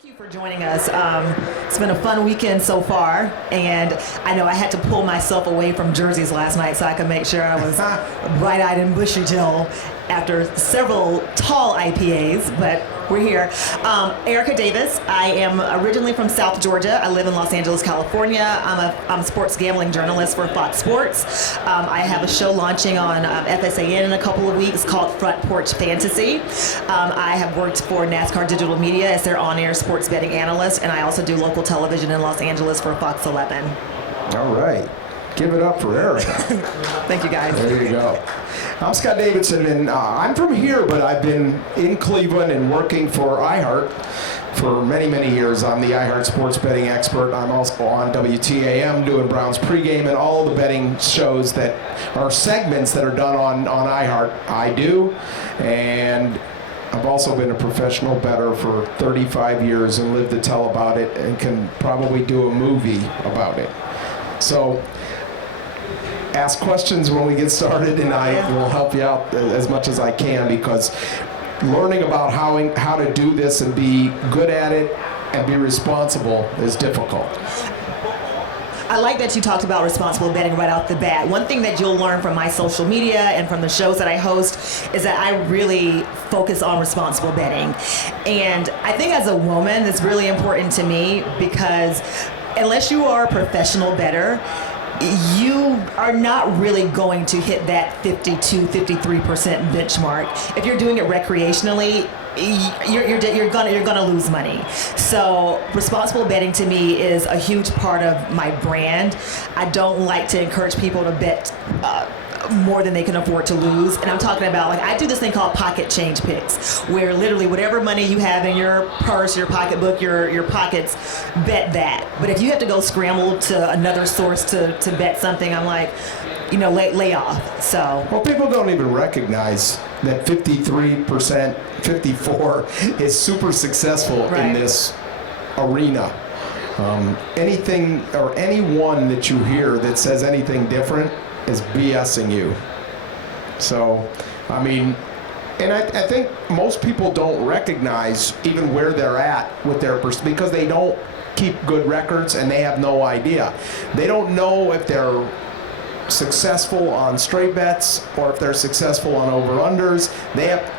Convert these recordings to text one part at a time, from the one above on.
Thank you for joining us. It's been a fun weekend so far, and I know I had to pull myself away from jerseys last night so I could make sure I was bright-eyed and bushy-tailed after several tall IPAs, but we're here. Erica Davis. I am originally from South Georgia. I live in Los Angeles, California. I'm a sports gambling journalist for Fox Sports. I have a show launching on FSAN in a couple of weeks called Front Porch Fantasy. I have worked for NASCAR Digital Media as their on-air sports betting analyst, and I also do local television in Los Angeles for Fox 11. All right. Give it up for Erica. Thank you, guys. There you go. I'm Scott Davidson, and I'm from here, but I've been in Cleveland and working for iHeart for many, many years. I'm the iHeart sports betting expert. I'm also on WTAM doing Browns pregame and all the betting shows that are segments that are done on iHeart. I do, and I've also been a professional bettor for 35 years and lived to tell about it and can probably do a movie about it. So ask questions when we get started, and I will help you out as much as I can, because learning about how to do this and be good at it and be responsible is difficult. I like that you talked about responsible betting right off the bat. One thing that you'll learn from my social media and from the shows that I host is that I really focus on responsible betting. And I think as a woman, it's really important to me, because unless you are a professional bettor, you are not really going to hit that 52-53% benchmark. If you're doing it recreationally, you're gonna lose money. So responsible betting to me is a huge part of my brand. I don't like to encourage people to bet more than they can afford to lose. And I'm talking about, like, I do this thing called pocket change picks, where literally whatever money you have in your purse, your pocketbook, your pockets, bet that. But if you have to go scramble to another source to bet something, I'm like, lay off. So. Well, people don't even recognize that 53%, 54% is super successful in this arena. Anything or anyone that you hear that says anything different is BSing you. So, I mean, and I think most people don't recognize even where they're at with their because they don't keep good records and they have no idea. They don't know if they're successful on straight bets or if they're successful on over-unders.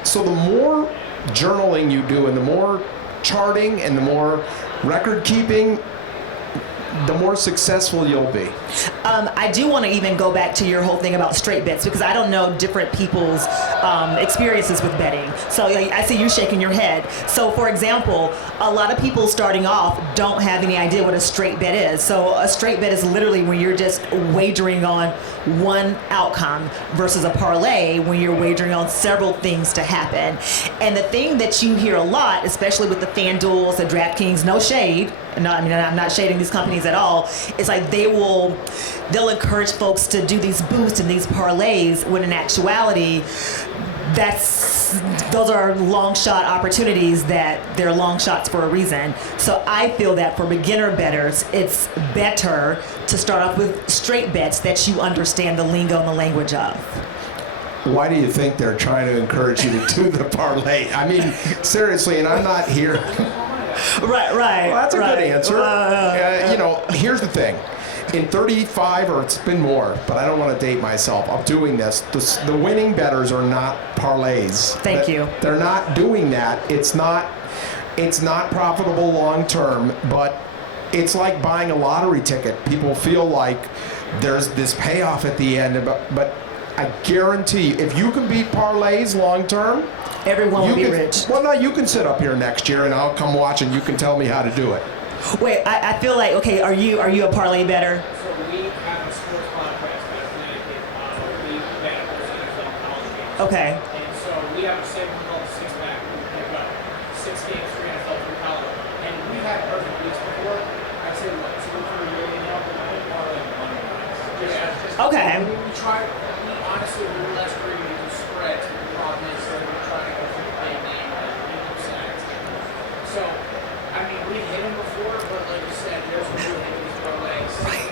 So the more journaling you do and the more charting and the more record keeping, the more successful you'll be. I do want to even go back to your whole thing about straight bets, because I don't know different people's experiences with betting. So I see you shaking your head. So for example, a lot of people starting off don't have any idea what a straight bet is. So a straight bet is literally when you're just wagering on one outcome, versus a parlay when you're wagering on several things to happen. And the thing that you hear a lot, especially with the FanDuels, the DraftKings, no shade, no, I mean, I'm not shading these companies at all. It's like they'll encourage folks to do these boosts and these parlays, when in actuality, those are long shot opportunities, that they're long shots for a reason. So I feel that for beginner bettors, it's better to start off with straight bets that you understand the lingo and the language of. Why do you think they're trying to encourage you to do the parlay? I mean, seriously, and I'm not here. Right. Well, that's a good answer. Here's the thing. In 35, or it's been more, but I don't want to date myself, I'm doing this. The winning bettors are not parlays. Thank you. They're not doing that. It's not profitable long term, but it's like buying a lottery ticket. People feel like there's this payoff at the end, but I guarantee you, if you can beat parlays long term, everyone will be rich. Well, no, you can sit up here next year and I'll come watch and you can tell me how to do it. Wait, I feel like, okay, are you a parlay bettor? So we have a sports podcast that's dedicated on we bet NFL college games. Okay. And so we have a segment called the Six Pack. We have got 6 games, 3 NFL, 3 college. And we've had perfect weeks before. I'd say what, 2 or 3 million now, but I parlay money wise. Okay. We try, honestly, we're less greedy to spreads, but the problem is that we're trying to go for the big name and sides. So, I mean, we've hit them before, but like you said, there's no real hit these parlays. Right.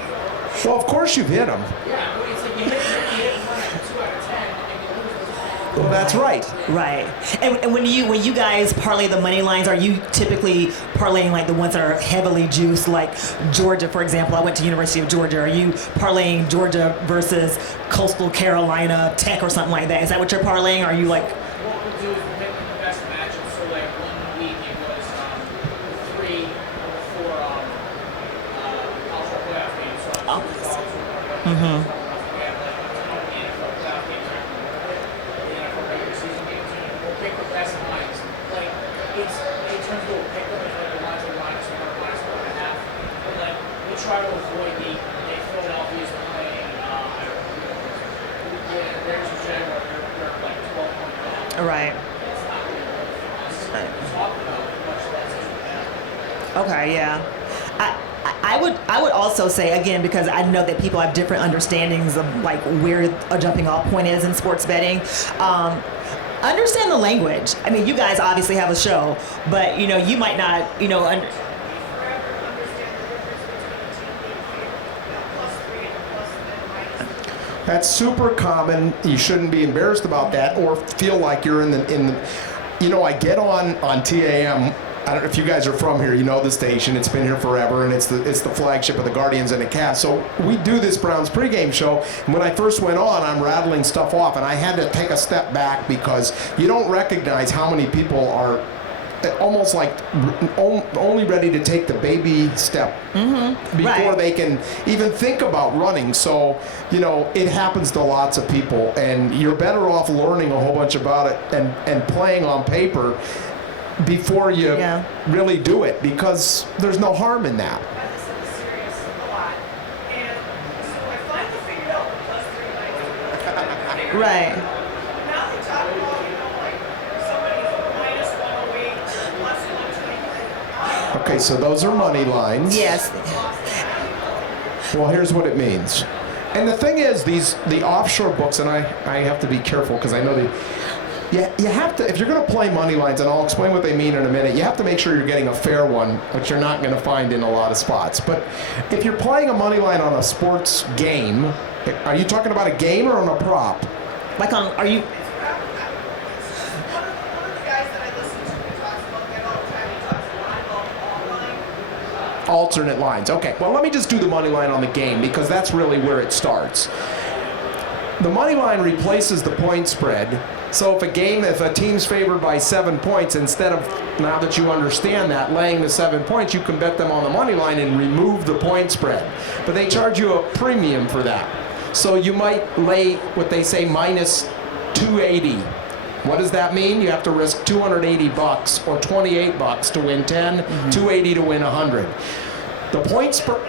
Well, of course you've hit them. Yeah, it's like you hit one out of 2 out of 10, and you lose those Well, that's right. Right. And when you guys parlay the money lines, are you typically parlaying like the ones that are heavily juiced, like Georgia, for example? I went to University of Georgia. Are you parlaying Georgia versus Coastal Carolina Tech or something like that? Is that what you're parlaying? Or are you like? What we'll do is we'll pick the best matchup. So like 1 week it was 3 or 4 college playoff games. So Mm-hmm. we have like a ton of NFL playoff games, the NFL regular season games, and we'll pick the best lines. Like it's in terms of we'll pick them as like the lines are -1, -1.5. But like we try to avoid the Philadelphia's playing. There's a general they're like 12-point down. Right. It's not really fun to talk about much less than that. Okay. Yeah. I would also say, again, because I know that people have different understandings of like where a jumping off point is in sports betting. Understand the language. I mean, you guys obviously have a show, but you might not, That's super common. You shouldn't be embarrassed about that or feel like you're in the. I get on TAM. I don't know if you guys are from here. You know the station. It's been here forever, and it's the flagship of the Guardians and the Cavs. So we do this Browns pregame show. And when I first went on, I'm rattling stuff off, and I had to take a step back because you don't recognize how many people are almost like only ready to take the baby step before they can even think about running. So, it happens to lots of people, and you're better off learning a whole bunch about it and playing on paper before you really do it, because there's no harm in that. right. Okay, so those are money lines. Yes. Well, here's what it means. And the thing is, the offshore books, and I have to be careful because I know you have to, if you're going to play money lines, and I'll explain what they mean in a minute, you have to make sure you're getting a fair one, which you're not going to find in a lot of spots. But if you're playing a money line on a sports game, are you talking about a game or on a prop? Like are you? Alternate lines. Okay, well, let me just do the money line on the game because that's really where it starts. The money line replaces the point spread. So if a team's favored by 7 points, instead of, now that you understand that, laying the 7 points, you can bet them on the money line and remove the point spread. But they charge you a premium for that. So you might lay what they say minus 280. What does that mean? You have to risk $280 or $28 to win 10, 280 to win 100. The point spread.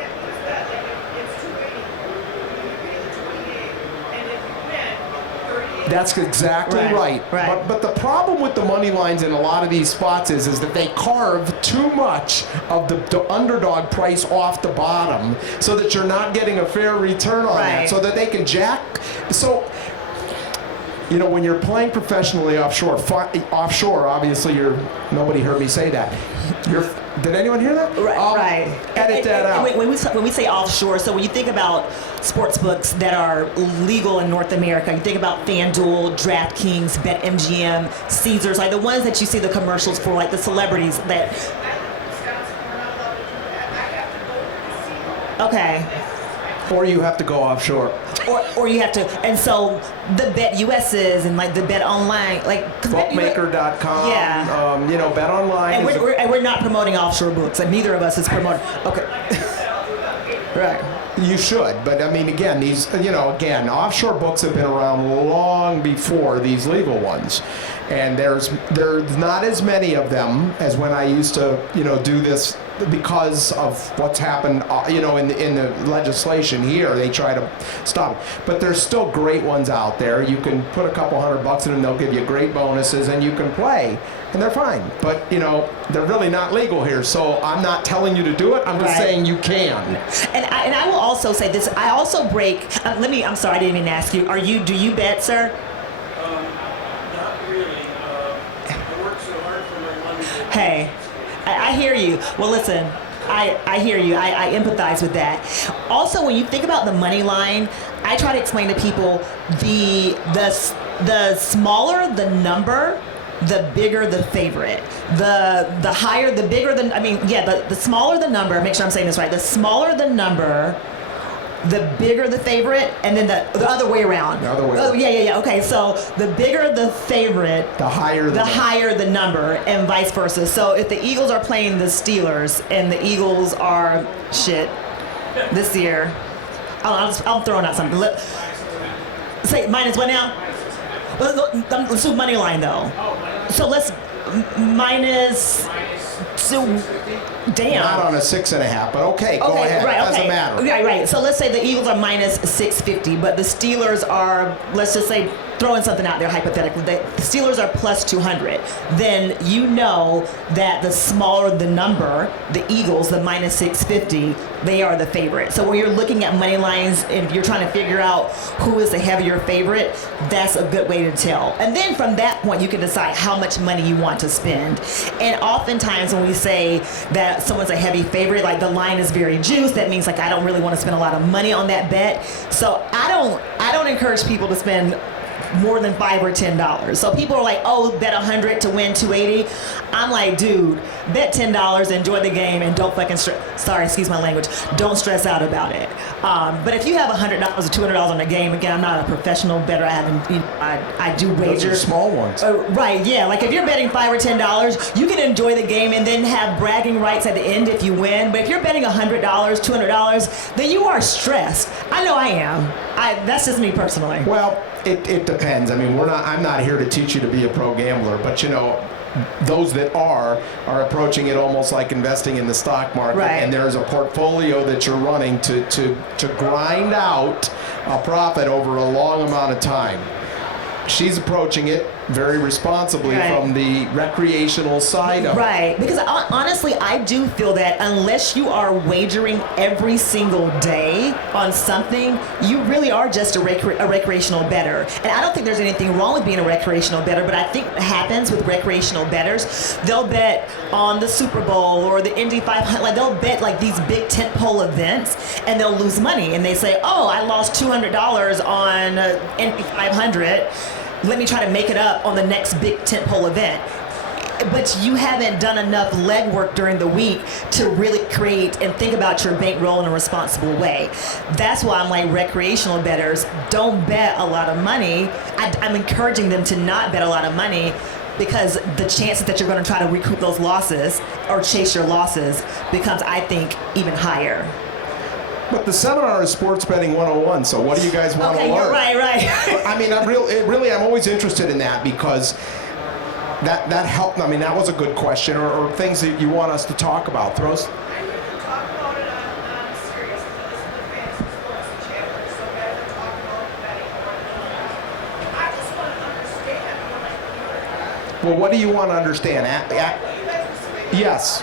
That's exactly right. But the problem with the money lines in a lot of these spots is that they carve too much of the underdog price off the bottom so that you're not getting a fair return on that. So that they can jack. So, when you're playing professionally offshore, obviously nobody heard me say that. Did anyone hear that? Right. Edit that out. When we say offshore, so when you think about sports books that are legal in North America, you think about FanDuel, DraftKings, BetMGM, Caesars, like the ones that you see the commercials for, like the celebrities that. Okay. Or you have to go offshore. Or you have to, and so the Bet US's and like the Bet Online, like bookmaker.com, yeah, Bet Online. And we're not promoting offshore books, and neither of us is promoting. Okay, right. You should, but I mean, again, offshore books have been around long before these legal ones, and there's not as many of them as when I used to, do this. Because of what's happened, in the legislation here, they try to stop it. But there's still great ones out there. You can put a couple $100 in them, they'll give you great bonuses, and you can play, and they're fine. But, they're really not legal here. So I'm not telling you to do it. I'm just saying you can. And I will also say this. I also break. I'm sorry, I didn't even ask you. Do you bet, sir? Not really. I work so hard for my money. Hey. I hear you. Well, listen, I hear you. I empathize with that. Also, when you think about the money line, I try to explain to people the smaller the number, the bigger the favorite. The higher, the bigger the, the smaller the number, make sure I'm saying this right, the smaller the number, the bigger the favorite, and then the other way around. The other way Oh, around. yeah. Okay, so the bigger the favorite, The higher the number, and vice versa. So if the Eagles are playing the Steelers, and the Eagles are shit this year, I'm throwing out something. Say minus what now? Let's do money line though. So let's minus. So, damn. Not on a 6.5, but okay, go ahead. Right, Doesn't matter. Right. So let's say the Eagles are minus 650, but the Steelers are, let's just say, throwing something out there hypothetically, the Steelers are plus 200. Then you know that the smaller the number, the Eagles, the minus 650, they are the favorite. So when you're looking at money lines and you're trying to figure out who is the heavier favorite, that's a good way to tell. And then from that point, you can decide how much money you want to spend. And oftentimes when we say that someone's a heavy favorite, like the line is very juiced, that means like I don't really want to spend a lot of money on that bet. So I don't encourage people to spend more than $5 or $10. So people are like, oh, bet 100 to win 280. I'm like, dude, bet $10, enjoy the game, and don't fucking excuse my language, don't stress out about it. But if you have $100 or $200 on the game, again, I'm not a professional bettor. I do wagers. Those are small ones. Right, yeah. Like if you're betting $5 or $10, you can enjoy the game and then have bragging rights at the end if you win. But if you're betting $100, $200, then you are stressed. I know I am. That's just me personally. Well, it depends. I mean, I'm not here to teach you to be a pro gambler, but you know, those that are approaching it almost like investing in the stock market, right. And there's a portfolio that you're running to grind out a profit over a long amount of time. She's approaching it very responsibly, right, from the recreational side of it. Right, because honestly, I do feel that unless you are wagering every single day on something, you really are just a recreational bettor. And I don't think there's anything wrong with being a recreational bettor, but I think what happens with recreational bettors, they'll bet on the Super Bowl or the Indy 500, like they'll bet like these big tentpole events, and they'll lose money. And they say, oh, I lost $200 on Indy 500. Let me try to make it up on the next big tentpole event. But you haven't done enough legwork during the week to really create and think about your bankroll in a responsible way. That's why I'm like, recreational bettors don't bet a lot of money. I'm encouraging them to not bet a lot of money, because the chances that you're going to try to recoup those losses or chase your losses becomes, I think, even higher. But the seminar is Sports Betting 101, so what do you guys want to learn? Okay, you're right. I mean, I'm always interested in that, because that helped. I mean, that was a good question, or things that you want us to talk about. Throws. Talk about it on serious, because this is the fantasy sports channel, so guys are talking about betting on. I just want to understand. Well, what do you want to understand? Yes.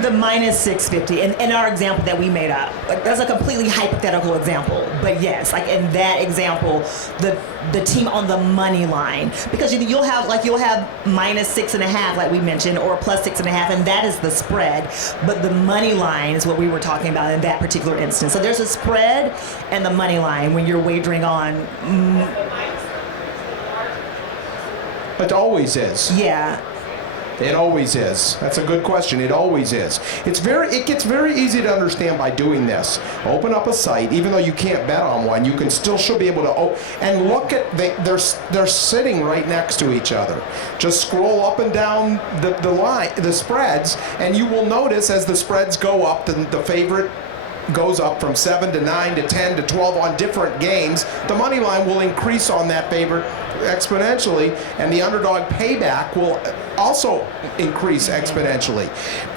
The minus 650 in our example that we made up, like that's a completely hypothetical example, but yes, like in that example, the team on the money line, because you'll have minus 6.5 like we mentioned, or plus 6.5, and that is the spread. But the money line is what we were talking about in that particular instance. So there's a spread and the money line when you're wagering on. It always is. Yeah. It always is. That's a good question. It always is. It gets very easy to understand by doing this. Open up a site, even though you can't bet on one, you should be able to and look at they're sitting right next to each other. Just scroll up and down the spreads, and you will notice as the spreads go up, the favorite goes up from 7 to 9 to 10 to 12 on different games. The money line will increase on that favorite exponentially, and the underdog payback will also increase exponentially.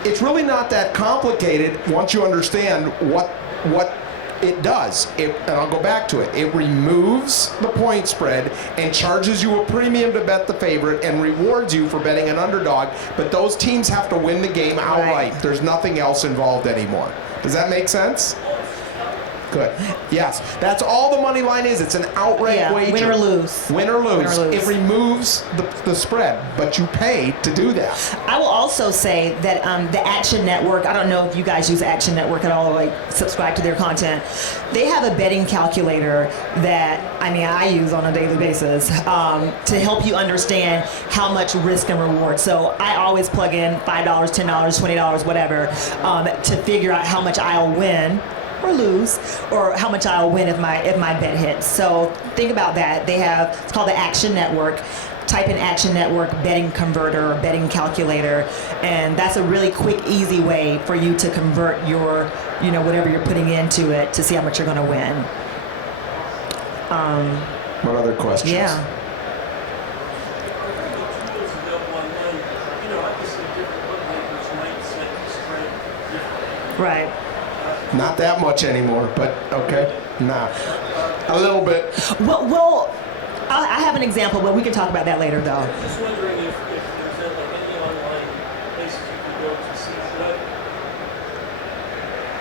It's really not that complicated once you understand what it does. And I'll go back to it. It removes the point spread and charges you a premium to bet the favorite and rewards you for betting an underdog, but those teams have to win the game outright. There's nothing else involved anymore. Does that make sense? Good. Yes. That's all the money line is. It's an outright wager. Win or lose. Win or lose. Win or lose. It removes the spread, but you pay to do that. I will also say that the Action Network, I don't know if you guys use Action Network at all, or like subscribe to their content. They have a betting calculator that, I use on a daily basis to help you understand how much risk and reward. So I always plug in $5, $10, $20, whatever, to figure out how much I'll win or lose, or how much I'll win if my bet hits. So think about that. It's called the Action Network. Type in Action Network betting converter or betting calculator, and that's a really quick, easy way for you to convert your, whatever you're putting into it to see how much you're going to win. What other questions? Yeah. Right. Not that much anymore, but okay. Nah. A little bit. Well, I have an example, but we can talk about that later, though. I'm just wondering if there's any online places you could go to see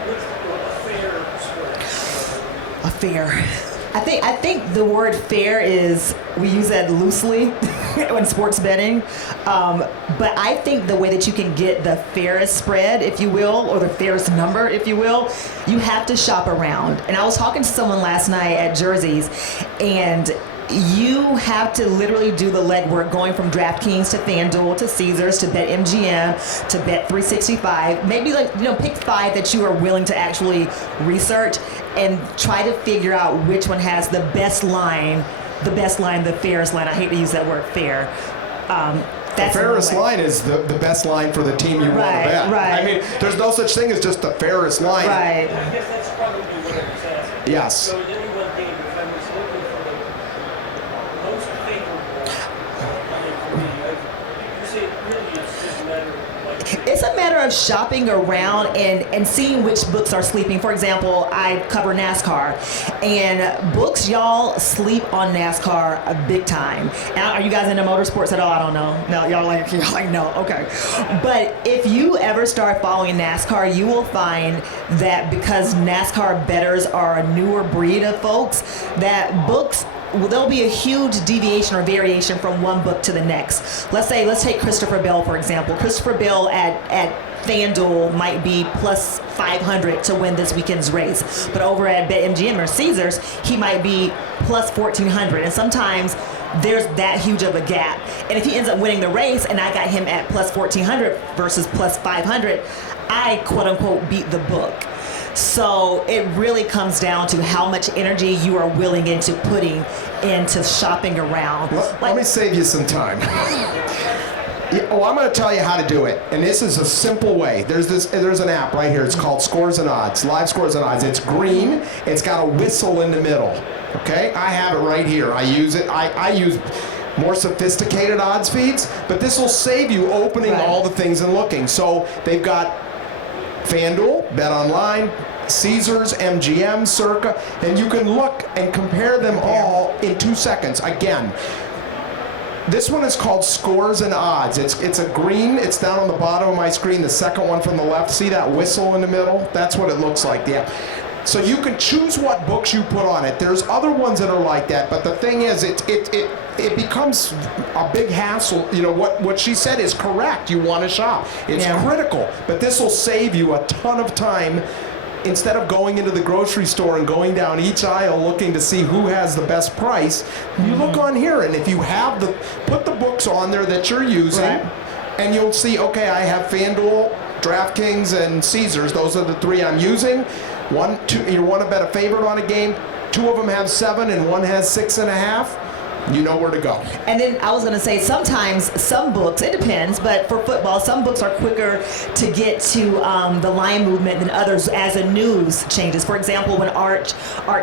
what's a fair spread. A fair. I think the word fair we use that loosely in sports betting, but I think the way that you can get the fairest spread, if you will, or the fairest number, if you will, you have to shop around. And I was talking to someone last night at Jersey's, and you have to literally do the legwork, going from DraftKings to FanDuel to Caesars to BetMGM to Bet365. Maybe pick 5 that you are willing to actually research and try to figure out which one has the fairest line. I hate to use that word fair. The fairest line is the best line for the team you want to bet. Right. There's no such thing as just the fairest line. Right. I guess that's probably what I was asking. Yes. So in any one game, if I was looking for the most favorable for me, you say really it's just a matter of It's a matter of shopping around and seeing which books are sleeping. For example, I cover NASCAR, and books, y'all sleep on NASCAR a big time. Now, are you guys into motorsports at all? I don't know. No, y'all like no. Okay. But if you ever start following NASCAR, you will find that because NASCAR bettors are a newer breed of folks, that books, there'll be a huge deviation or variation from one book to the next. Let's take Christopher Bell, for example. Christopher Bell at FanDuel might be plus 500 to win this weekend's race. But over at BetMGM or Caesars, he might be plus 1,400. And sometimes there's that huge of a gap. And if he ends up winning the race and I got him at plus 1,400 versus plus 500, I quote unquote beat the book. So it really comes down to how much energy you are willing into putting into shopping around. Let me save you some time. I'm going to tell you how to do it, and this is a simple way. There's an app right here. It's called Scores and Odds, Live Scores and Odds. It's green. It's got a whistle in the middle. Okay, I have it right here. I use it. I use more sophisticated odds feeds, but this will save you opening all the things and looking. So they've got FanDuel, BetOnline, Caesars, MGM, Circa, and you can look and compare them all in 2 seconds. Again, this one is called Scores and Odds. It's a green. It's down on the bottom of my screen, the second one from the left. See that whistle in the middle? That's what it looks like. Yeah. So you can choose what books you put on it. There's other ones that are like that, but the thing is, it becomes a big hassle. You know, what she said is correct. You want to shop. It's critical, but this will save you a ton of time. Instead of going into the grocery store and going down each aisle looking to see who has the best price, you look on here, and if you have put the books on there that you're using, and you'll see, okay, I have FanDuel, DraftKings, and Caesars. Those are the 3 I'm using. You want to bet a favorite on a game. 2 of them have 7 and 1 has 6.5. You know where to go. And then I was going to say, sometimes some books, it depends, but for football, some books are quicker to get to the line movement than others as the news changes. For example, when Arch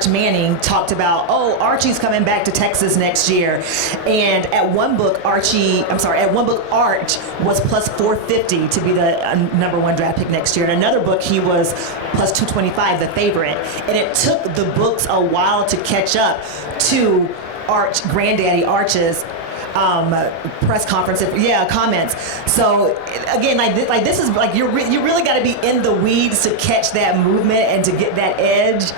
Manning talked about, Archie's coming back to Texas next year, and at one book, Arch was plus 450 to be the number 1 draft pick next year. In another book, he was plus 225, the favorite. And it took the books a while to catch up to Granddaddy Arch's press conference, comments. So again, like this is like you really got to be in the weeds to catch that movement and to get that edge.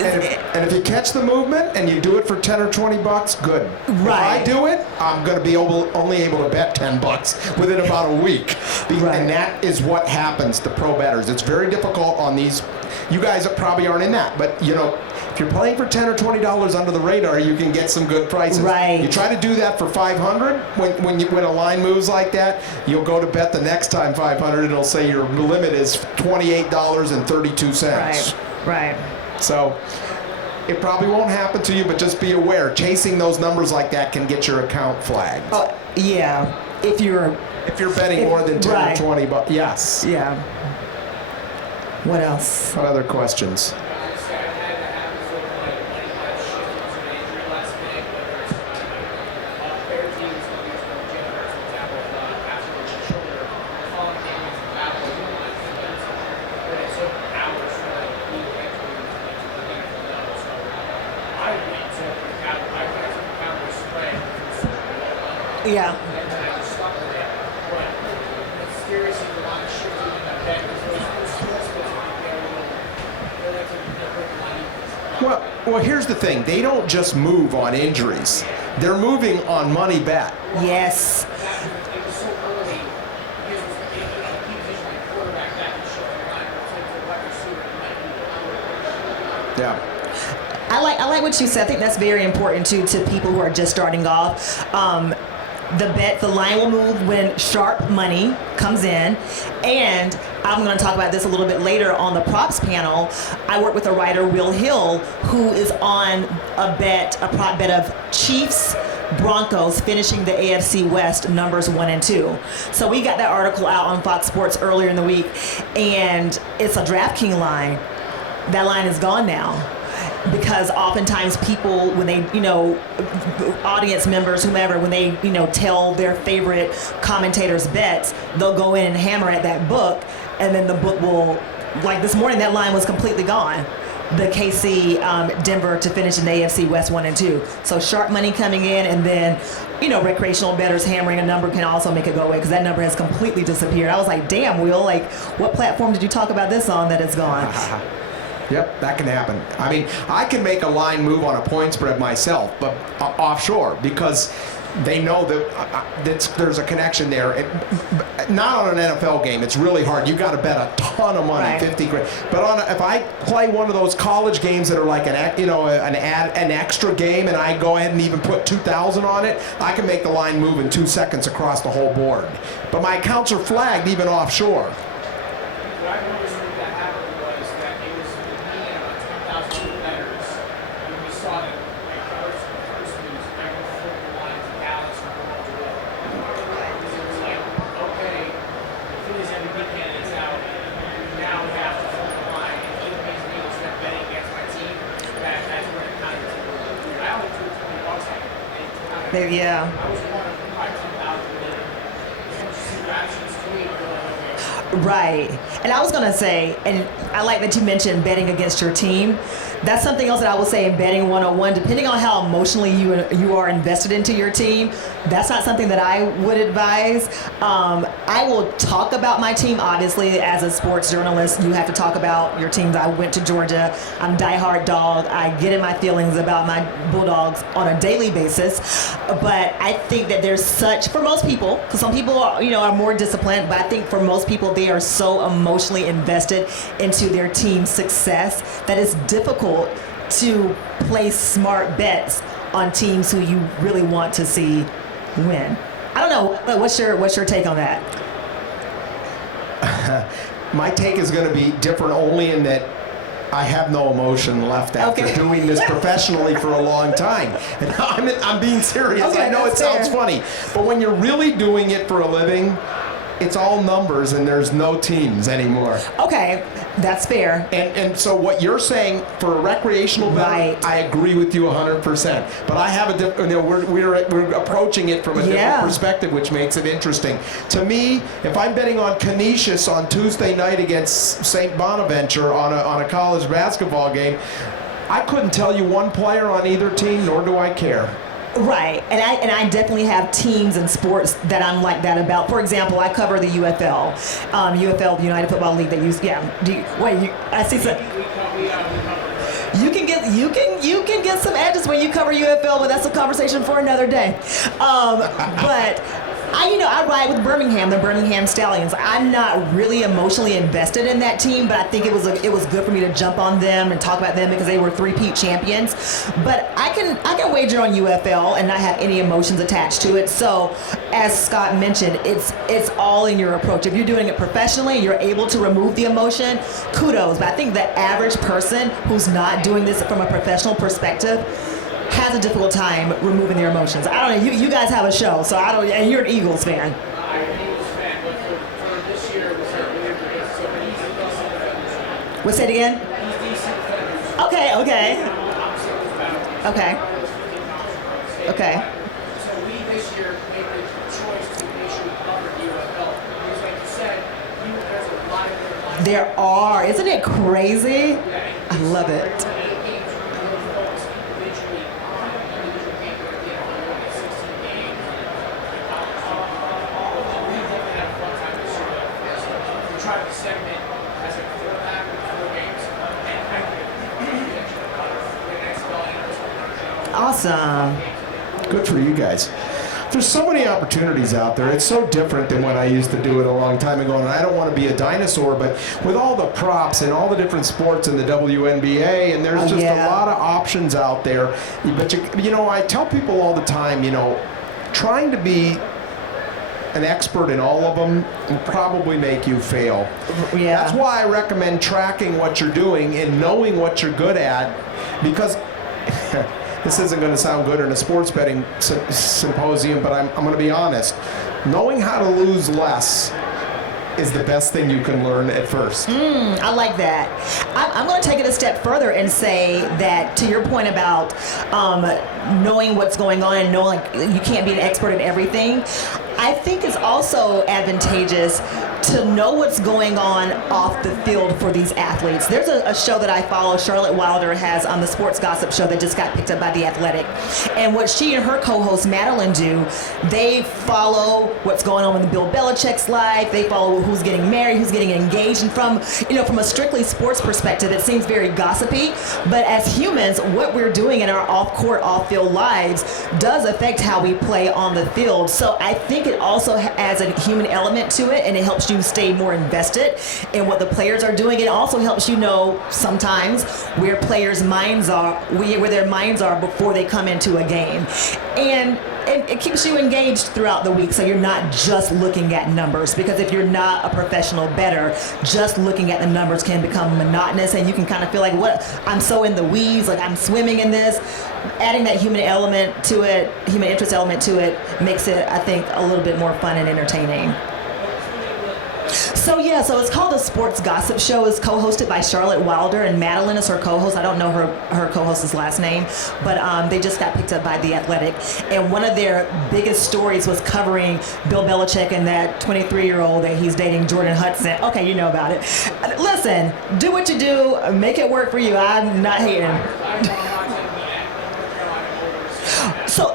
And if you catch the movement and you do it for 10 or 20 bucks, good. Right. If I do it, I'm going to be only able to bet 10 bucks within about a week. Right. And that is what happens to pro bettors. It's very difficult on these. You guys probably aren't in that, but if you're playing for $10 or $20 under the radar, you can get some good prices. Right. You try to do that for 500 when a line moves like that, you'll go to bet the next time 500 and it'll say your limit is $28.32. Right. So it probably won't happen to you, but just be aware. Chasing those numbers like that can get your account flagged. Oh, yeah. If you're betting more than 10 right. or 20 bucks. Yes. Yeah. What else? What other questions? Yeah. And then I just stuck with it. But it's seriously a lot of shit in that bed because those sports bets, they're like a quick money. Well, here's the thing. They don't just move on injuries. They're moving on money bet. Yes. It was so early because he was like quarterback back and shit the line. It's like the wide receiver. Yeah. I like what you said. I think that's very important too to people who are just starting off. The line will move when sharp money comes in, and I'm going to talk about this a little bit later on the props panel. I work with a writer, Will Hill, who is on a prop bet of Chiefs Broncos finishing the AFC West numbers 1 and 2. So we got that article out on Fox Sports earlier in the week, and it's a DraftKings line. That line is gone now. Because oftentimes people, when they, audience members, whomever, when they, tell their favorite commentators' bets, they'll go in and hammer at that book, and then the book will, like this morning, that line was completely gone. The KC Denver to finish in the AFC West 1 and 2. So sharp money coming in, and then, recreational bettors hammering a number can also make it go away because that number has completely disappeared. I was like, damn, Will, what platform did you talk about this on that it's gone? Yep, that can happen. I mean, I can make a line move on a point spread myself, but offshore, because they know that there's a connection there. Not on an NFL game. It's really hard. You got to bet a ton of money, right. 50 grand. But if I play one of those college games that are like an extra game, and I go ahead and even put 2,000 on it, I can make the line move in 2 seconds across the whole board. But my accounts are flagged even offshore. What I noticed with that happened was that it was me and about 10,000 bettors, and we saw that first news, I go flip the line to Dallas and go all the way. Because it was like, okay, the Phillies have the big candidates out, now we have to flip the line, and even these niggas that betting against my team, that's where the kind of I only threw 20 bucks on it. Yeah. I was one of probably 10,000 minutes. See reactions to me, Right. And I was going to say, and I like that you mentioned betting against your team. That's something else that I would say in betting 101, depending on how emotionally you are invested into your team, that's not something that I would advise. I will talk about my team, obviously, as a sports journalist. You have to talk about your teams. I went to Georgia. I'm diehard dog. I get in my feelings about my Bulldogs on a daily basis. But I think that there's such, for most people, because some people are more disciplined, but I think for most people, they are so emotionally invested into their team's success that it's difficult to place smart bets on teams who you really want to see win. I don't know. What's your take on that? My take is going to be different only in that I have no emotion left after doing this professionally for a long time. And I'm being serious. Okay, I know it sounds funny, but when you're really doing it for a living, it's all numbers and there's no teams anymore. Okay, that's fair. And so what you're saying for a recreational bet, Right. I agree with you 100%. But I have a different, we're approaching it from a different perspective, which makes it interesting. To me, if I'm betting on Canisius on Tuesday night against St. Bonaventure on a college basketball game, I couldn't tell you one player on either team, nor do I care. Right, and I definitely have teams and sports that I'm like that about. For example, I cover the UFL, the United Football League. That I see some. You can get some edges when you cover UFL, but that's a conversation for another day. But I ride with Birmingham, the Birmingham Stallions. I'm not really emotionally invested in that team, but I think it was good for me to jump on them and talk about them because they were three-peat champions. But I can wager on UFL and not have any emotions attached to it. So, as Scott mentioned, it's all in your approach. If you're doing it professionally, you're able to remove the emotion. Kudos. But I think the average person who's not doing this from a professional perspective has a difficult time removing their emotions. I don't know. You guys have a show, so I don't. And you're an Eagles fan. I'm an Eagles fan, but for this year, was our really great. So he's a decent defender. What's that again? He's decent defender. Okay. Okay. So we this year made the choice to make sure we covered UFL because, like you said, there's a lot of good lines. There are. Isn't it crazy? I love it. Segment as a quarterback with 4 games, and Awesome. Good for you guys. There's so many opportunities out there. It's so different than when I used to do it a long time ago. And I don't want to be a dinosaur, but with all the props and all the different sports in the WNBA, and there's just a lot of options out there. But I tell people all the time, trying to be an expert in all of them will probably make you fail. Yeah. That's why I recommend tracking what you're doing and knowing what you're good at, because this isn't going to sound good in a sports betting symposium, but I'm going to be honest. Knowing how to lose less is the best thing you can learn at first. I like that. I'm going to take it a step further and say that to your point about knowing what's going on and knowing you can't be an expert in everything, I think it's also advantageous to know what's going on off the field for these athletes. There's a show that I follow, Charlotte Wilder has on the Sports Gossip Show that just got picked up by The Athletic. And what she and her co-host Madeline do, they follow what's going on with Bill Belichick's life. They follow who's getting married, who's getting engaged. And from a strictly sports perspective, it seems very gossipy. But as humans, what we're doing in our off-court, off-field lives does affect how we play on the field. So I think it also adds a human element to it, and it helps you stay more invested in what the players are doing. It also helps you know sometimes where players' minds are, where their minds are before they come into a game. And it keeps you engaged throughout the week, so you're not just looking at numbers, because if you're not a professional bettor, just looking at the numbers can become monotonous, and you can kind of feel like, what, I'm so in the weeds, like I'm swimming in this. Adding that human element to it, human interest element to it, makes it, I think, a little bit more fun and entertaining. So it's called The Sports Gossip Show. It's co-hosted by Charlotte Wilder, and Madeline is her co-host. I don't know her co-host's last name, but they just got picked up by The Athletic. And one of their biggest stories was covering Bill Belichick and that 23-year-old that he's dating, Jordan Hudson. Okay, you know about it. Listen, do what you do. Make it work for you. I'm not hating. So,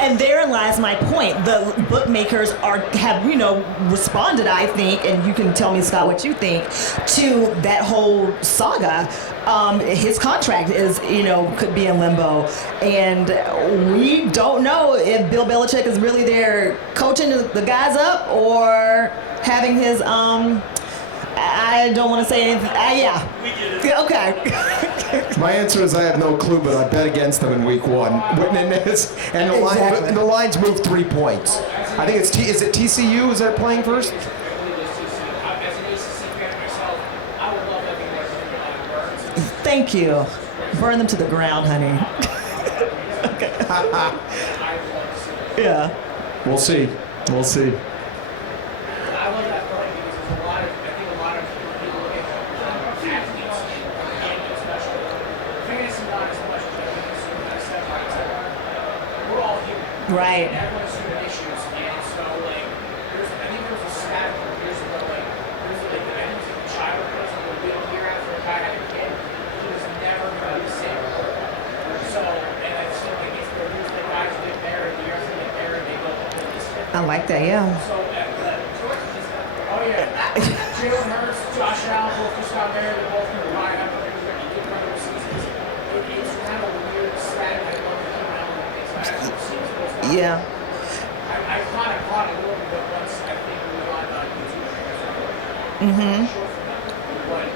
and therein lies my point. The bookmakers have responded, I think, and you can tell me, Scott, what you think, to that whole saga. His contract is, could be in limbo, and we don't know if Bill Belichick is really there coaching the guys up or having his I don't want to say anything. Yeah. We get it. Okay. My answer is I have no clue, but I bet against them in week 1. And the lines moved 3 points. I think is it TCU? Is that playing first? Thank you. Burn them to the ground, honey. Okay. Yeah. We'll see. I love that part because there's I think a lot of people look at athletes and especially fantasy not as much as I think it's sort of that step by step. We're all human. Right. Everyone's human issues, and so I think there was a stat a couple years ago, I think it was a child person who would year after a guy had a kid, he was never going to be the same. So, and I still think it's the reason that guys get married, the years they get married, they go to this. I like that, yeah. So, oh yeah, Jalen Hurts, Josh Allen both just got married. They're both going to ride up. They're going to get another season. Yeah. I kind of caught a little bit once I think we were on YouTube. Mm-hmm. But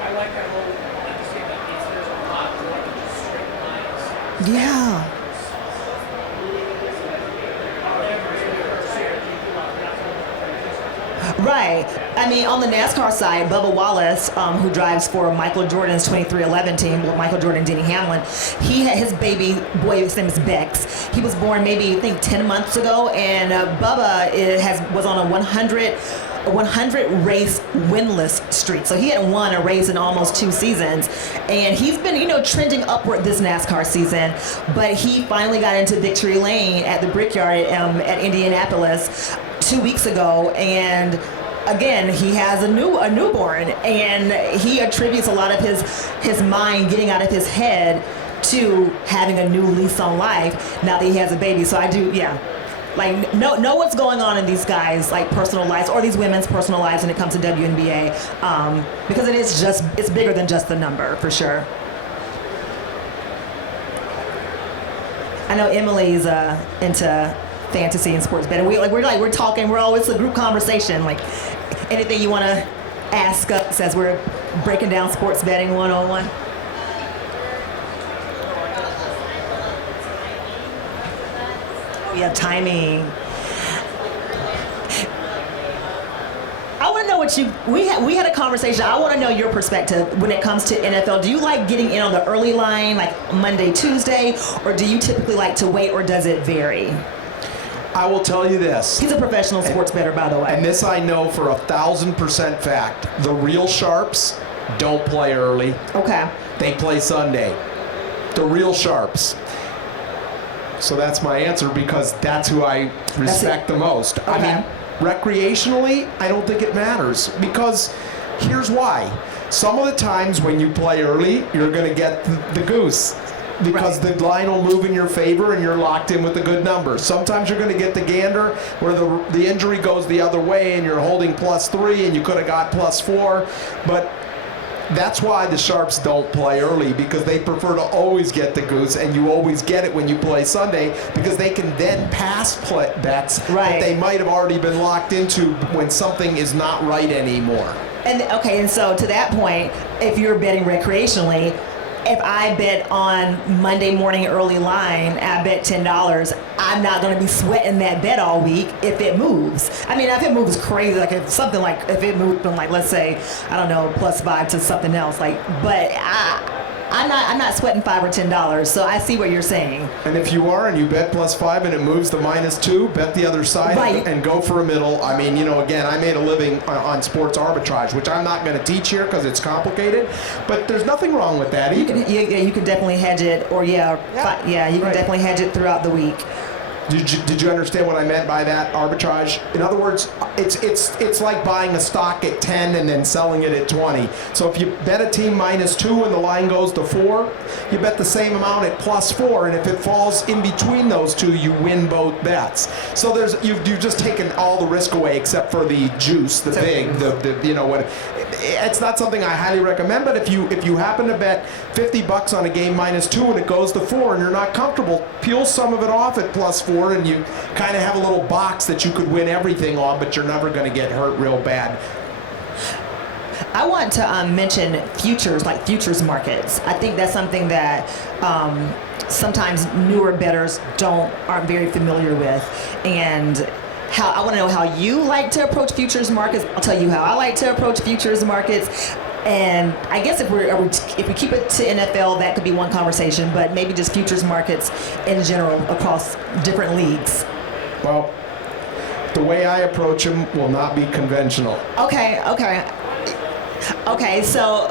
I like that whole understanding that there's a lot more than just straight lines. Yeah. Right. I mean, on the NASCAR side, Bubba Wallace, who drives for Michael Jordan's 2311 team, with Michael Jordan, Denny Hamlin, he had his baby boy, his name is Bex. He was born maybe, I think, 10 months ago, and Bubba was on a 100 race winless streak. So he hadn't won a race in almost 2 seasons. And he's been, trending upward this NASCAR season. But he finally got into victory lane at the Brickyard at Indianapolis 2 weeks ago. And again, he has a newborn. And he attributes a lot of his mind getting out of his head to having a new lease on life now that he has a baby. So I do, yeah. Like, know what's going on in these guys' like personal lives, or these women's personal lives when it comes to WNBA, because it's bigger than just the number, for sure. I know Emily's into fantasy and sports betting. We're talking. We're always a group conversation. Like, anything you want to ask us as we're breaking down sports betting 101. Yeah, timing. I want to know what we had a conversation. I want to know your perspective when it comes to NFL. Do you like getting in on the early line, like Monday, Tuesday, or do you typically like to wait, or does it vary? I will tell you this. He's a professional sports bettor, by the way. And this I know for 1,000% fact. The real sharps don't play early. Okay. They play Sunday. The real sharps. So that's my answer, because that's who I respect the most. Okay. I mean, recreationally, I don't think it matters, because here's why. Some of the times when you play early, you're going to get the goose, because the line will move in your favor and you're locked in with a good number. Sometimes you're going to get the gander where the injury goes the other way and you're holding +3 and you could have got +4. But that's why the sharps don't play early, because they prefer to always get the goose, and you always get it when you play Sunday, because they can then pass bets that they might have already been locked into when something is not right anymore. And so to that point, if you're betting recreationally, if I bet on Monday morning early line, I bet $10, I'm not going to be sweating that bet all week if it moves. I mean, if it moves crazy, like if it moved from, like, let's say, I don't know, +5 to something else, like, but I'm not sweating $5 or $10, so I see what you're saying. And if you are and you bet +5 and it moves to -2, bet the other side and go for a middle. I mean, again, I made a living on sports arbitrage, which I'm not going to teach here because it's complicated, but there's nothing wrong with that either. You can definitely hedge it, or you can definitely hedge it throughout the week. Did you understand what I meant by that, arbitrage? In other words, it's like buying a stock at 10 and then selling it at 20. So if you bet a team -2 and the line goes to 4, you bet the same amount at +4, and if it falls in between those two, you win both bets. So you've just taken all the risk away except for the juice, the vig, what. It's not something I highly recommend, but if you happen to bet $50 on a game -2 and it goes to 4 and you're not comfortable, peel some of it off at +4, and you kind of have a little box that you could win everything on, but you're never going to get hurt real bad. I want to mention futures, like futures markets. I think that's something that sometimes newer bettors aren't very familiar with, and I want to know how you like to approach futures markets. I'll tell you how I like to approach futures markets. And I guess if we keep it to NFL, that could be one conversation, but maybe just futures markets in general across different leagues. Well, the way I approach them will not be conventional. Okay, so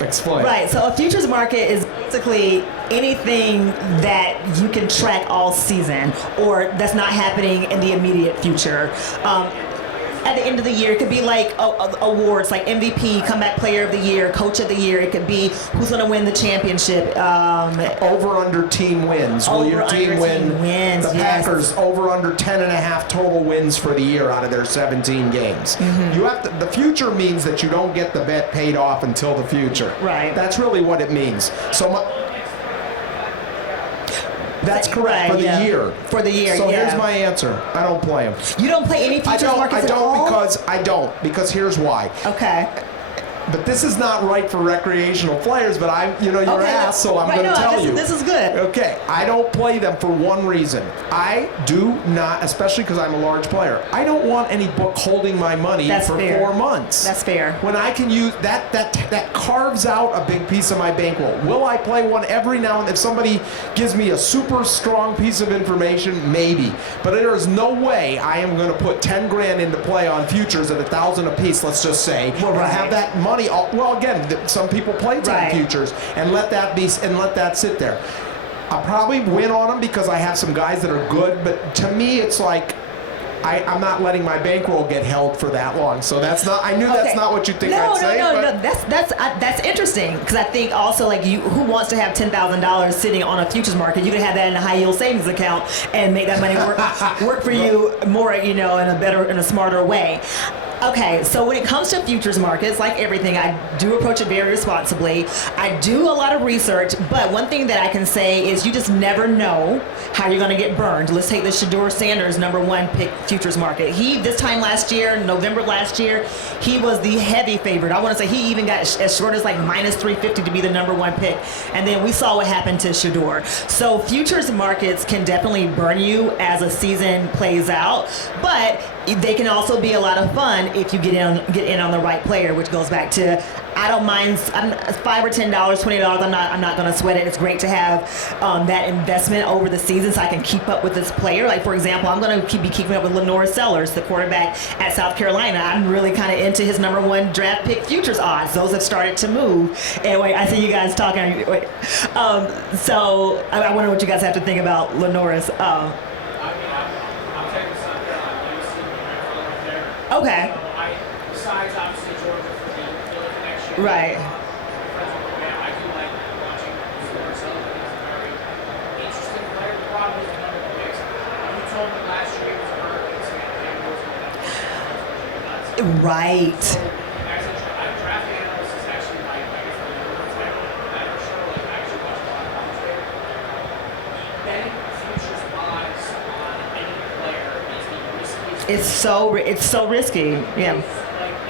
explain. Right, so a futures market is basically anything that you can track all season, or that's not happening in the immediate future. At the end of the year, it could be like awards like MVP, Comeback Player of the Year, Coach of the Year. It could be who's going to win the championship. Over/under team wins. Will your team win? The Packers over/under 10.5 total wins for the year out of their 17 games. Mm-hmm. You have to. The future means that you don't get the bet paid off until the future. Right. That's really what it means. So. That's correct, for the year. For the year, so yeah. here's my answer. I don't play them. You don't play any futures markets at all? Because here's why. Okay. But this is not right for recreational players, but you're asked, so I'm going to tell you. This is good. Okay, I don't play them for one reason. I do not, especially because I'm a large player, I don't want any book holding my money for 4 months. That's fair. When I can use that carves out a big piece of my bankroll. Will I play one every now and then? If somebody gives me a super strong piece of information, maybe. But there is no way I am going to put 10 grand into play on futures at $1,000 a piece, let's just say, and have that money. Well, again, some people play 10 futures and let that sit there. I'll probably win on them because I have some guys that are good, but to me, it's like I'm not letting my bankroll get held for that long. So that's not. I knew that's not what you think I'd say. No. That's interesting because I think also like who wants to have $10,000 sitting on a futures market? You can have that in a high yield savings account and make that money work for you more, in a smarter way. Okay, so when it comes to futures markets, like everything, I do approach it very responsibly. I do a lot of research, but one thing that I can say is you just never know how you're going to get burned. Let's take the Shedeur Sanders #1 pick futures market. This time last year, November last year, he was the heavy favorite. I want to say he even got as short as like -350 to be the #1 pick. And then we saw what happened to Shedeur. So futures markets can definitely burn you as a season plays out, but they can also be a lot of fun if you get in on the right player, which goes back to I don't mind $5 or $10, $20. I'm not going to sweat it. It's great to have that investment over the season so I can keep up with this player. Like for example, I'm going to be keeping up with Lenore Sellers, the quarterback at South Carolina. I'm really kind of into his #1 draft pick futures odds. Those have started to move. Anyway, I see you guys talking. So I wonder what you guys have to think about Lenore's. Okay. Besides, obviously, Georgia for the connection. Right. I do like watching Florida Sullivan. He's a very interesting player. The problem is the number of picks. You told me last year he was a hurricane fan. Right. So, as a draft analyst, is actually my show. I actually watch a lot of odds there. Betting futures odds on any player is the riskiest. It's so risky. Yeah.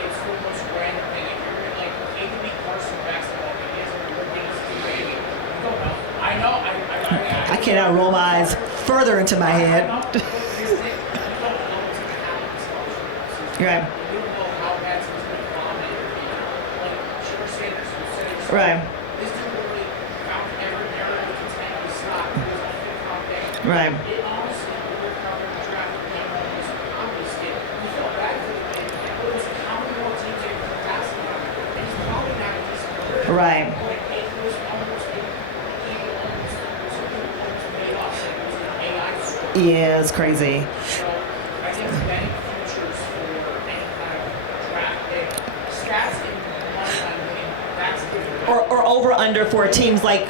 It's the most random thing. If you're like, it could be Carson basketball, but he hasn't been working his team. You don't know. I know. I cannot roll my eyes further into my head. You don't know what's going to happen this offseason. Right. You don't know how bad someone's going to vomit. Like Shedeur Sanders, who said it. Right. This dude literally found every area to contend his stock. He was on fifth round day. Right. It honestly, we were covering the draft. Obviously, we felt bad for the man. But it was how many more teams are going to pass him on? And he's probably not a decent player. Right. Like, it was almost made up. Like, it was an AI score. Yeah, it's crazy. So, I think betting futures for any kind of draft pick, stats and money line winning, that's different. Or over under for teams like,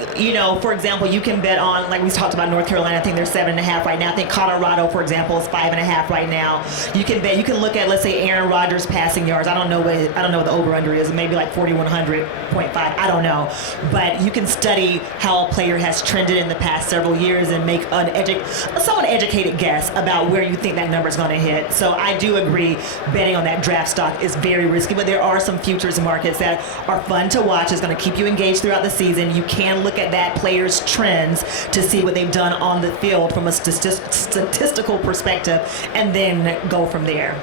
for example, you can bet on, like we talked about North Carolina, I think they're 7.5 right now. I think Colorado, for example, is 5.5 right now. You can look at, let's say, Aaron Rodgers passing yards. I don't know what the over under is, maybe like 4,100.5. I don't know. But you can study how a player has trended in the past several years and make a somewhat educated guess about where you think that number is going to hit. So I do agree betting on that draft stock is very risky, but there are some futures markets that are fun to watch. It's going to keep you engaged throughout the season. You can look at that player's trends to see what they've done on the field from a statistical perspective and then go from there.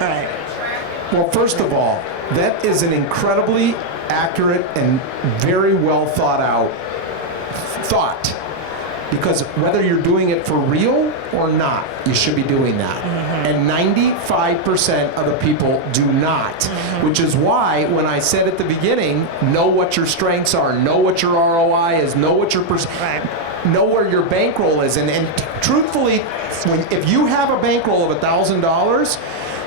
All right. Well, first of all, that is an incredibly accurate and very well thought out thought. Because whether you're doing it for real or not, you should be doing that. And 95% of the people do not. Which is why when I said at the beginning, know what your strengths are, know what your ROI is, know what your know where your bankroll is. And truthfully, if you have a bankroll of $1,000,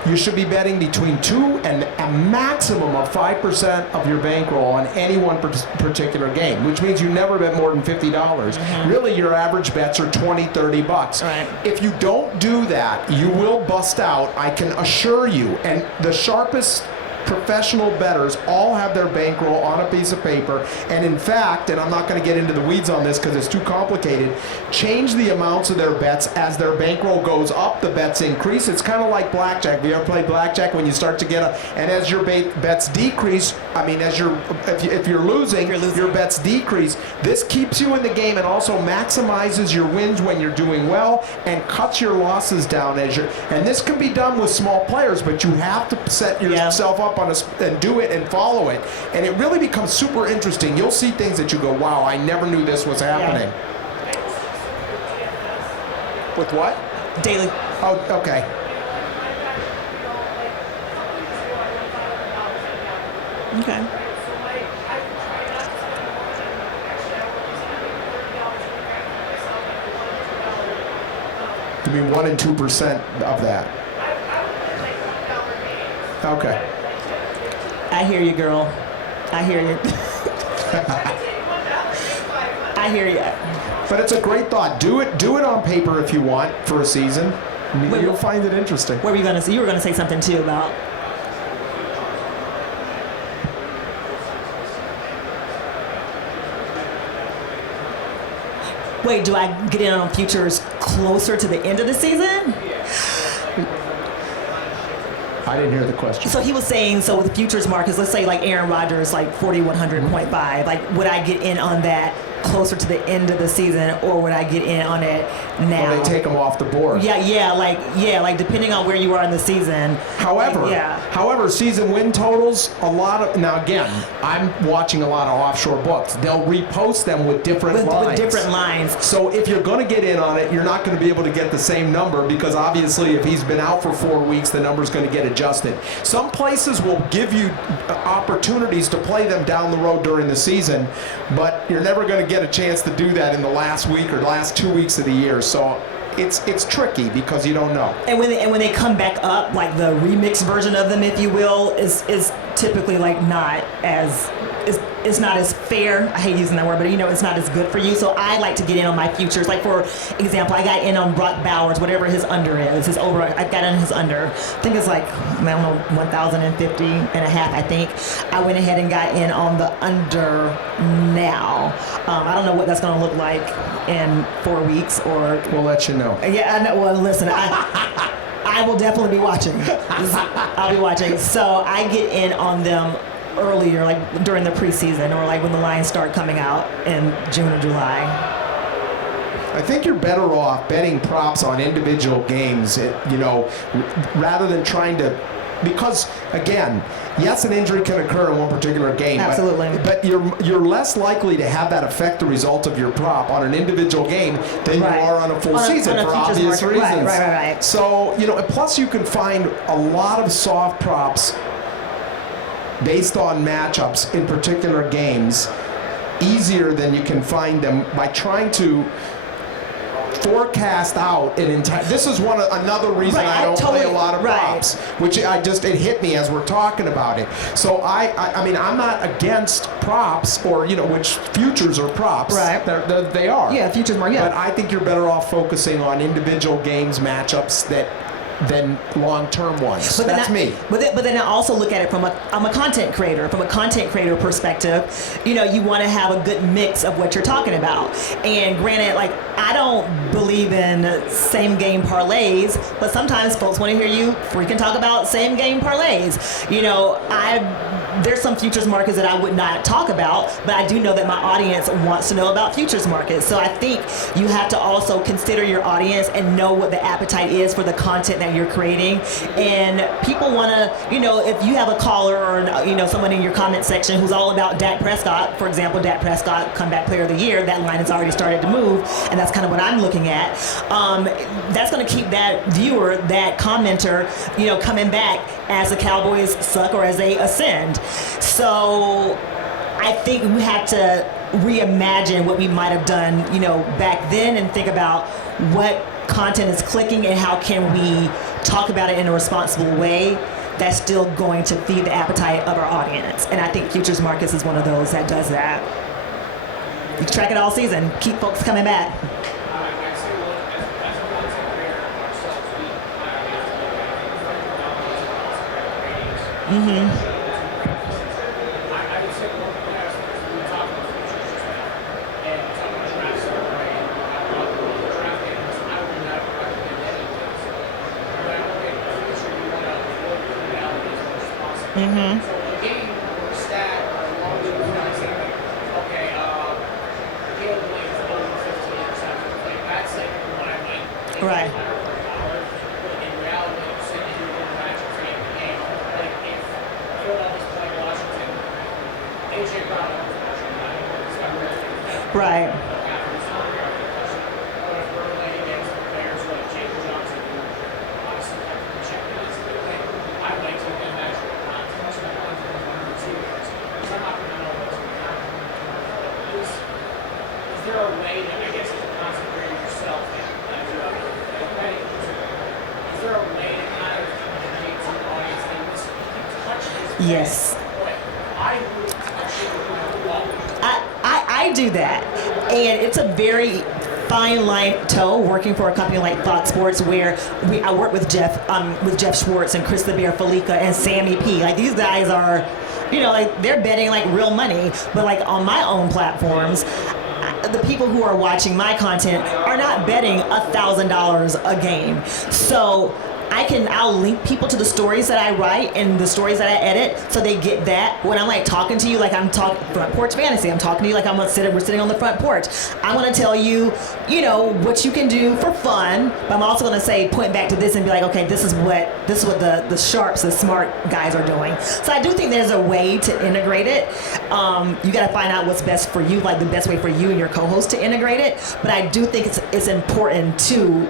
you should be betting between 2 and a maximum of 5% of your bankroll on any one particular game, which means you never bet more than $50. Really, your average bets are 20, 30 bucks. Right. If you don't do that, you will bust out, I can assure you. And the sharpest professional bettors all have their bankroll on a piece of paper, and in fact, and I'm not going to get into the weeds on this because it's too complicated, change the amounts of their bets as their bankroll goes up, the bets increase. It's kind of like blackjack. Have you ever played blackjack? When you start to get and as your bets decrease, I mean, as if you're losing, your bets decrease. This keeps you in the game and also maximizes your wins when you're doing well and cuts your losses down and this can be done with small players, but you have to set yourself up on and do it and follow it, and it really becomes super interesting. You'll see things that you go, wow, I never knew this was happening. With what? Daily. Oh, okay. Okay. You mean 1 and 2% of that? Okay. I hear you, girl. I hear you. I hear you. But it's a great thought. Do it on paper if you want for a season. You'll find it interesting. What were you gonna say? You were gonna say something too about. Wait, do I get in on futures closer to the end of the season? I didn't hear the question. So he was saying, so with futures markets, let's say like Aaron Rodgers, like 4,100.5, like would I get in on that closer to the end of the season, or would I get in on it now? Well, they take them off the board. Yeah, like depending on where you are in the season. However, season win totals, now again, I'm watching a lot of offshore books. They'll repost them with different lines. With different lines. So if you're going to get in on it, you're not going to be able to get the same number, because obviously if he's been out for 4 weeks, the number's going to get adjusted. Some places will give you opportunities to play them down the road during the season, but you're never going to get a chance to do that in the last week or last 2 weeks of the year. So it's tricky because you don't know. And when they come back up, like the remix version of them, if you will, is typically like not as it's not as fair. I hate using that word, but it's not as good for you. So I like to get in on my futures. Like for example, I got in on Brock Bowers, whatever his under is, his over. I got in his under. I think it's like, I don't know, 1,050 and a half. I think I went ahead and got in on the under now. I don't know what that's going to look like in 4 weeks, or we'll let you know. Yeah, I know. Well, listen, I will definitely be watching. I'll be watching. So I get in on them earlier, like during the preseason, or like when the lines start coming out in June or July. I think you're better off betting props on individual games, rather than trying to, because again, yes, an injury can occur in one particular game. Absolutely. But you're less likely to have that affect the result of your prop on an individual game than you are on a full season for obvious reasons. Right. So, and plus you can find a lot of soft props based on matchups in particular games easier than you can find them by trying to forecast out an entire. This is another reason I don't play a lot of props, which it hit me as we're talking about it. So I mean, I'm not against props, or which futures are props. Right. They are. Yeah, futures more. Yeah. But I think you're better off focusing on individual games, matchups than long-term ones. But that's me. But then I also look at it I'm a content creator. From a content creator perspective, you want to have a good mix of what you're talking about. And granted, like, I don't believe in same game parlays, but sometimes folks want to hear you freaking talk about same game parlays. There's some futures markets that I would not talk about, but I do know that my audience wants to know about futures markets. So I think you have to also consider your audience and know what the appetite is for the content that you're creating. And people want to, if you have a caller or, someone in your comment section who's all about Dak Prescott, for example, Dak Prescott, comeback player of the year, that line has already started to move, and that's kind of what I'm looking at. That's going to keep that viewer, that commenter, coming back as the Cowboys suck or as they ascend. So I think we have to reimagine what we might have done, back then, and think about what content is clicking and how can we talk about it in a responsible way that's still going to feed the appetite of our audience. And I think Futures Markets is one of those that does that. You can track it all season, keep folks coming back. I'd say, look, as a content creator ourselves, we ratings. I would say one of the aspects we were talking about futures just now, and talking about draft survey, and draft analysts, I would never recommend any of this. When I look at the future, you want to avoid the reality as much as possible. So a game or a stat or a long-term guy saying, like, okay, Caleb Williams over 15 interceptions, like that's like what I might think Right. But in reality, like you said, you do the matchups in the game. Like if Philadelphia's playing Washington, AJ Brown is Washington. It's not really Right. But if we're playing against players like James Johnson, who obviously have to check in as a good thing, I might take that matchup not to much better than the one receivers. Because I'm not going to know what's going to happen. Is there a way that, I guess, as a content creator yourself, as you have is there a way to kind of communicate to the audience that this, you touch this? Yes. But I would touch it with my wallet. I do that, and it's a very fine line toe working for a company like Fox Sports, where I work with Jeff Schwartz and Chris the Bear Felica and Sammy P. Like these guys are, like they're betting like real money, but like on my own platforms, the people who are watching my content are not betting $1,000 a game. So I'll link people to the stories that I write and the stories that I edit, so they get that. When I'm like talking to you, like I'm talking front porch fantasy, I'm talking to you like we're sitting on the front porch. I want to tell you, what you can do for fun, but I'm also going to say, point back to this and be like, okay, this is what the sharps, the smart guys are doing. So I do think there's a way to integrate it. You got to find out what's best for you, like the best way for you and your co-host to integrate it. But I do think it's important to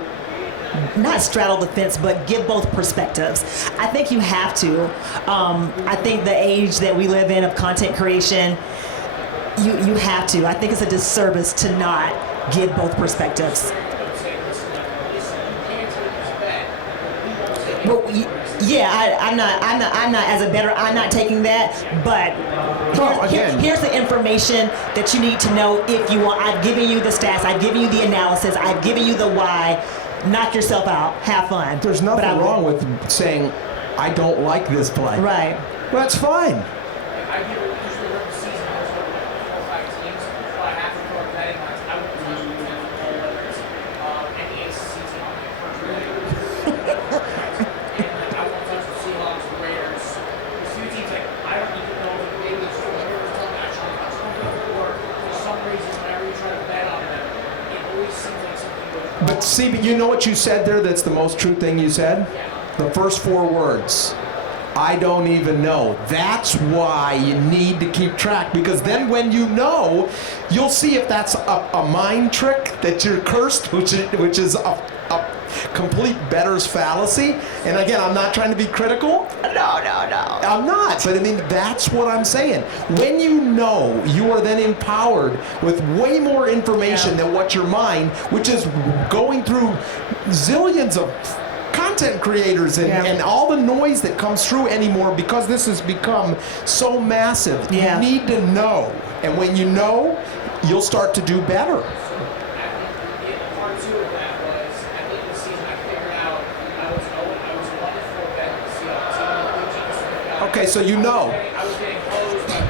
not straddle the fence, but give both perspectives. I think you have to. I think the age that we live in of content creation, you have to. I think it's a disservice to not give both perspectives. Well, I'm not as a bettor. I'm not taking that. But here's the information that you need to know if you want. I've given you the stats. I've given you the analysis. I've given you the why. Knock yourself out. Have fun. There's nothing wrong with saying, I don't like this play. Right. That's fine. I give it usually run the season, there's like 4 or 5 teams, but I have to throw betting lines. I wouldn't touch the NFL, whether it's any ACC team on my first and I won't touch the Seahawks, the Raiders. There's a few teams like, I don't even know if maybe it's true. Everyone's telling me I should touch them, or for some reason, whenever you try to bet on them, it always seems like something goes wrong. But see, you know what you said there that's the most true thing you said? Yeah. The first 4 words. I don't even know. That's why you need to keep track, because then when you know, you'll see if that's a mind trick that you're cursed, which is a complete better's fallacy. And again, I'm not trying to be critical. No. I'm not. But I mean, that's what I'm saying. When you know, you are then empowered with way more information than what your mind, which is going through zillions of content creators and all the noise that comes through anymore, because this has become so massive. You need to know. And when you know, you'll start to do better. Part 2 of that was, at the end of the season, I figured out I was 1-4 betting the Seahawks. Okay, so you know. I was getting closed by the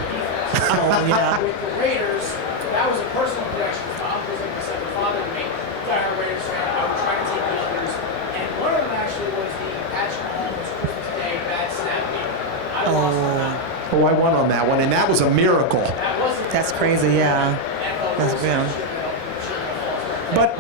defense. With the Raiders, that was a personal projection. My uncle's like my second father to me. Diehard Raiders fan. I would try to take the others. And one of them actually was the Patrick Mahomes Christmas Day bad snap game. I lost on that. Oh, I won on that one, and that was a miracle. That wasn't. That's crazy, yeah. That's real. But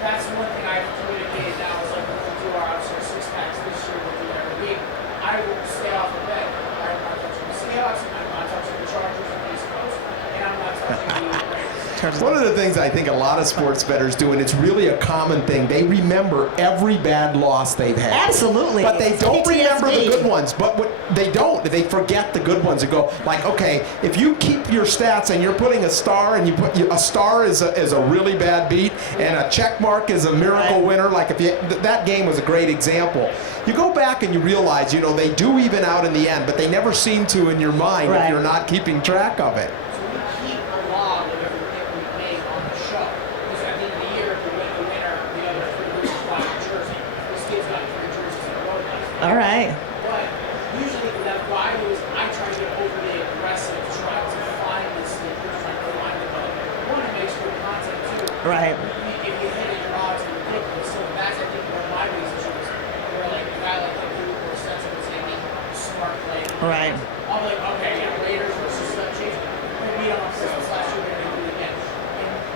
that's one thing I've communicated now. Is like we'll do our 6-packs this year. We'll do it every week. I will stay off the bet. I'm not touching the Seahawks. I'm not touching the Chargers on the East Coast, and I'm not touching the Raiders. One of the things I think a lot of sports bettors do, and it's really a common thing, they remember every bad loss they've had. Absolutely. But they don't PTSD. remember the good ones. But what they don't, they forget the good ones and go, like, okay, if you keep your stats and you're putting a star, and you put a star is a really bad beat, and a check mark is a miracle winner, like if you, that game was a great example. You go back and you realize, you know, they do even out in the end, but they never seem to in your mind if you're not keeping track of it. So we keep a log of everything we made on the show. Because at the end of the year, if we win the winner, the other 3 losers buy a jersey. This kid's got 3 jerseys in a row last year. All right. But usually that's why I try to get overly aggressive, trying to find the sneakers, trying to find the color. One, it makes good content too. Right. If you hit it, your odds are ridiculous. So that's, I think, one of my reasons was where like a guy like you or Spencer was saying, smart play. Right. I'm like, okay, yeah, Raiders versus Chiefs. We beat them on Christmas last year, we're going to do it again.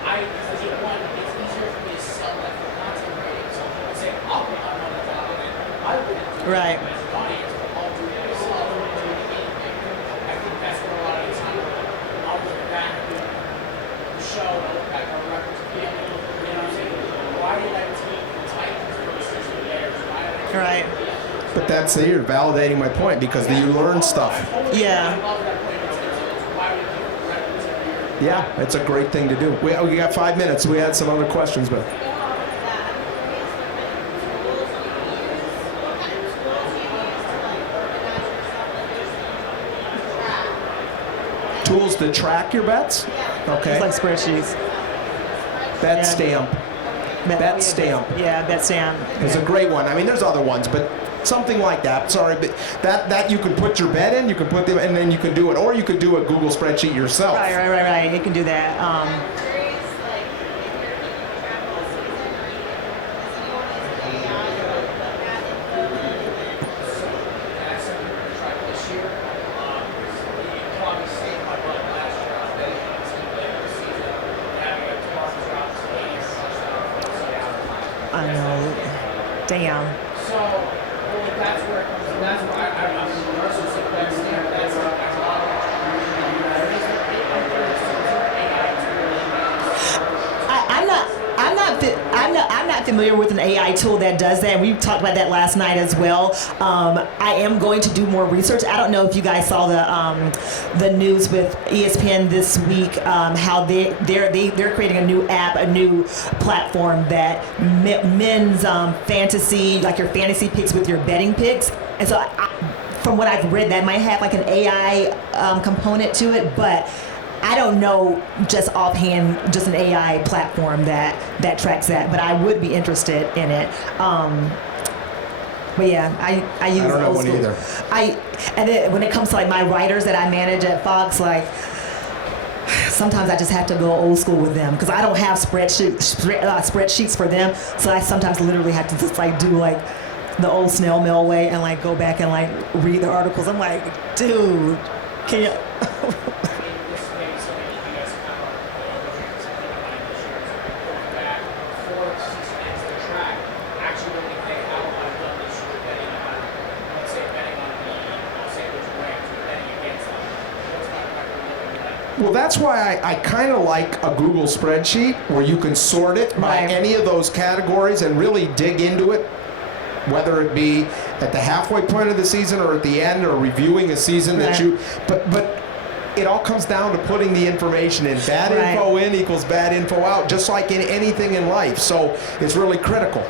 And because one, it's easier for me to sell that for content rating. So I say, I'll put my money down on it. I wouldn't do Right. it as an audience, but I'll do it myself. And do it again. I think that's where a lot of the time I'll look back at the show, and I'll look back at our records. You know what I'm saying? Why did that team the Titans versus the Bears? Why did I Right. But that's you're validating my point because you learn stuff. Yeah. Yeah, it's a great thing to do. We got 5 minutes. We had some other questions, but tools to track your bets. Okay. It's like spreadsheets. Bet Stamp. Bet Stamp. Yeah, Bet Stamp. It's a great one. I mean, there's other ones, but something like that. Sorry, but that you can put your bet in, you can put them, and then you can do it, or you could do a Google spreadsheet yourself. Right. You can do that. I know. Damn. So, well, that's where it comes. That's why I'm also saying that's a lot of I'm not familiar with an AI tool that does that. And we talked about that last night as well. I am going to do more research. I don't know if you guys saw the news with ESPN this week. How they're creating a new app, a new platform that men's fantasy, like your fantasy picks with your betting picks. And so, from what I've read, that might have like an AI component to it, but I don't know just offhand, just an AI platform that tracks that, but I would be interested in it. But yeah, I use I don't know old one school. either. And then when it comes to like my writers that I manage at Fox, like sometimes I just have to go old school with them because I don't have spreadsheets for them. So I sometimes literally have to just like do like the old snail mail way and like go back and like read the articles. I'm like, dude, can you? Well, that's why I kind of like a Google spreadsheet where you can sort it by any of those categories and really dig into it, whether it be at the halfway point of the season or at the end or reviewing a season that you, but it all comes down to putting the information in. Bad info in equals bad info out, just like in anything in life. So it's really critical.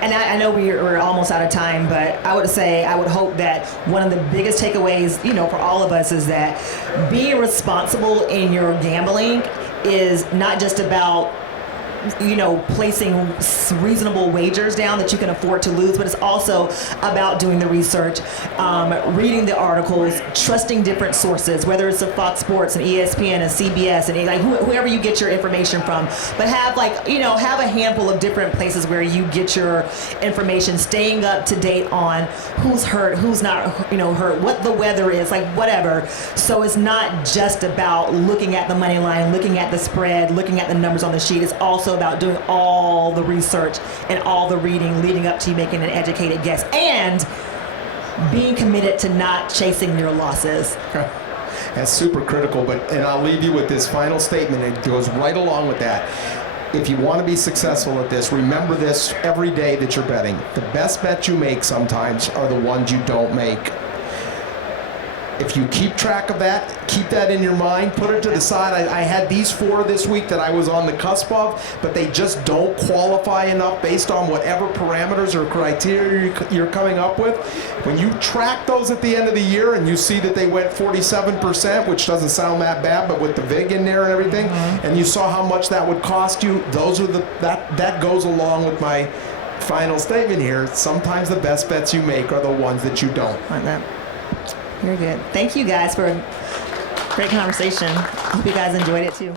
And I know we're almost out of time, but I would hope that one of the biggest takeaways, for all of us is that being responsible in your gambling is not just about placing reasonable wagers down that you can afford to lose, but it's also about doing the research, reading the articles, trusting different sources, whether it's a Fox Sports and ESPN and CBS and like whoever you get your information from. But have have a handful of different places where you get your information, staying up to date on who's hurt, who's not, hurt, what the weather is, like whatever. So it's not just about looking at the money line, looking at the spread, looking at the numbers on the sheet. It's also about doing all the research and all the reading leading up to you making an educated guess and being committed to not chasing your losses. That's super critical. And I'll leave you with this final statement. It goes right along with that. If you want to be successful at this, remember this every day that you're betting. The best bets you make sometimes are the ones you don't make. If you keep track of that, keep that in your mind, put it to the side. I had these 4 this week that I was on the cusp of, but they just don't qualify enough based on whatever parameters or criteria you're coming up with. When you track those at the end of the year and you see that they went 47%, which doesn't sound that bad, but with the VIG in there and everything, and you saw how much that would cost you, those are that goes along with my final statement here. Sometimes the best bets you make are the ones that you don't. Like that. Very good. Thank you guys for a great conversation. Hope you guys enjoyed it too.